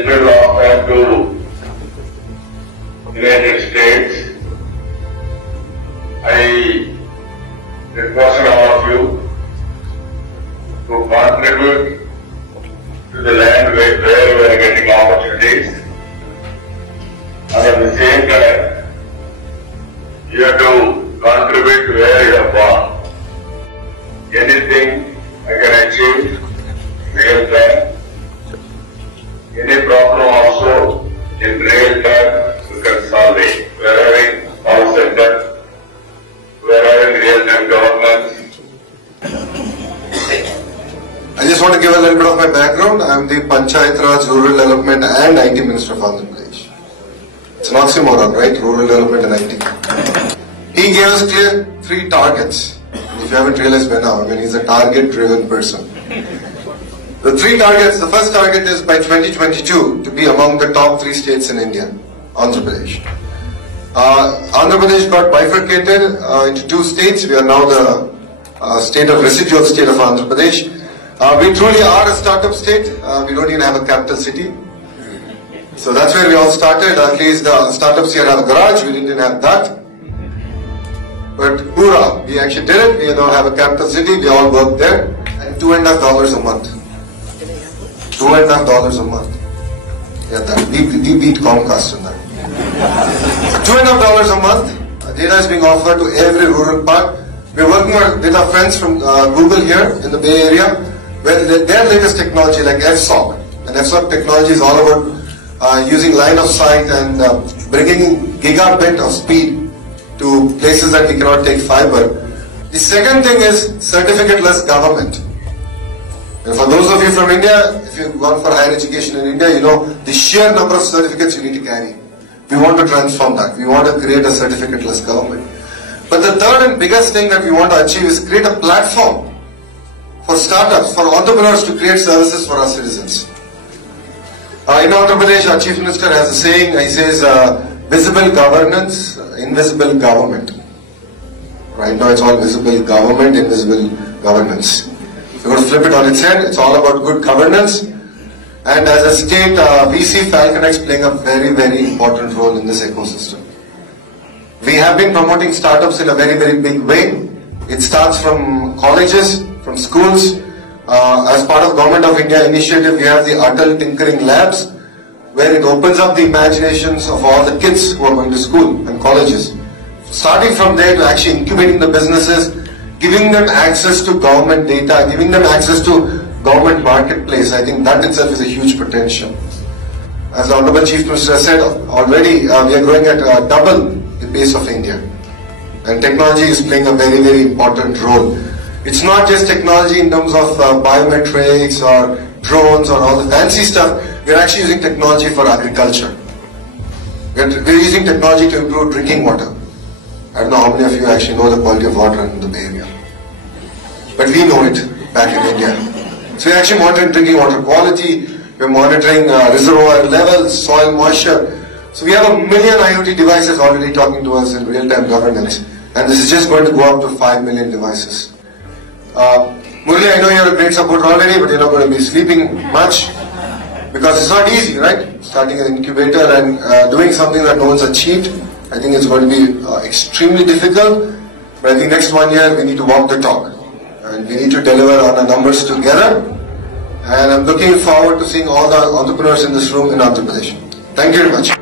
General of to United States. I request all of you to contribute want to give a little bit of my background. I'm the Panchayat Raj Rural Development and IT Minister of Andhra Pradesh. It's an oxymoron, right? Rural development and IT. He gave us clear three targets. If you haven't realized by now, I mean, he's a target-driven person. The three targets, the first target is by 2022 to be among the top three states in India, Andhra Pradesh. Uh, Andhra Pradesh got bifurcated uh, into two states. We are now the uh, state of residual state of Andhra Pradesh. Uh, we truly are a startup state. Uh, we don't even have a capital city. So that's where we all started. At least the startups here have a garage. We didn't have that. But hoorah, we actually did it. We now have a capital city. We all work there. And two and a half dollars a month. Two and a half dollars a month. Yeah, that. We, we beat Comcast on that. Two and a half dollars a month. Uh, Data is being offered to every rural part. We're working with our friends from uh, Google here in the Bay Area, the- their latest technology like FSOC, and FSOC technology is all about uh, using line of sight and uh, bringing gigabit of speed to places that we cannot take fiber. The second thing is certificate-less government. And for those of you from India, if you've gone for higher education in India, you know the sheer number of certificates you need to carry. We want to transform that. We want to create a certificate-less government. But the third and biggest thing that we want to achieve is create a platform for startups, for entrepreneurs to create services for our citizens. Uh, in Andhra Pradesh, our Chief Minister has a saying, he says, uh, visible governance, invisible government. Right now it's all visible government, invisible governance. If you want to flip it on its head, it's all about good governance. And as a state, uh, we see Falconex playing a very, very important role in this ecosystem. We have been promoting startups in a very, very big way. It starts from colleges, from schools. Uh, as part of Government of India initiative, we have the Atal Tinkering Labs, where it opens up the imaginations of all the kids who are going to school and colleges. Starting from there to actually incubating the businesses, giving them access to government data, giving them access to government marketplace. I think that itself is a huge potential. As the Honorable Chief Minister said, already uh, we are growing at uh, double the pace of India. And technology is playing a very, very important role. It's not just technology in terms of uh, biometrics or drones or all the fancy stuff. We're actually using technology for agriculture. We're, we're using technology to improve drinking water. I don't know how many of you actually know the quality of water in the Bay Area. But we know it back in India. So we're actually monitoring drinking water quality, we're monitoring uh, reservoir levels, soil moisture. So we have a million IoT devices already talking to us in real-time governance. And this is just going to go up to 5 million devices. Uh, Murli, I know you're a great supporter already, but you're not going to be sleeping much because it's not easy, right? Starting an incubator and uh, doing something that no one's achieved. I think it's going to be uh, extremely difficult. But I think next one year we need to walk the talk and we need to deliver on our numbers together. And I'm looking forward to seeing all the entrepreneurs in this room in Andhra Pradesh. Thank you very much.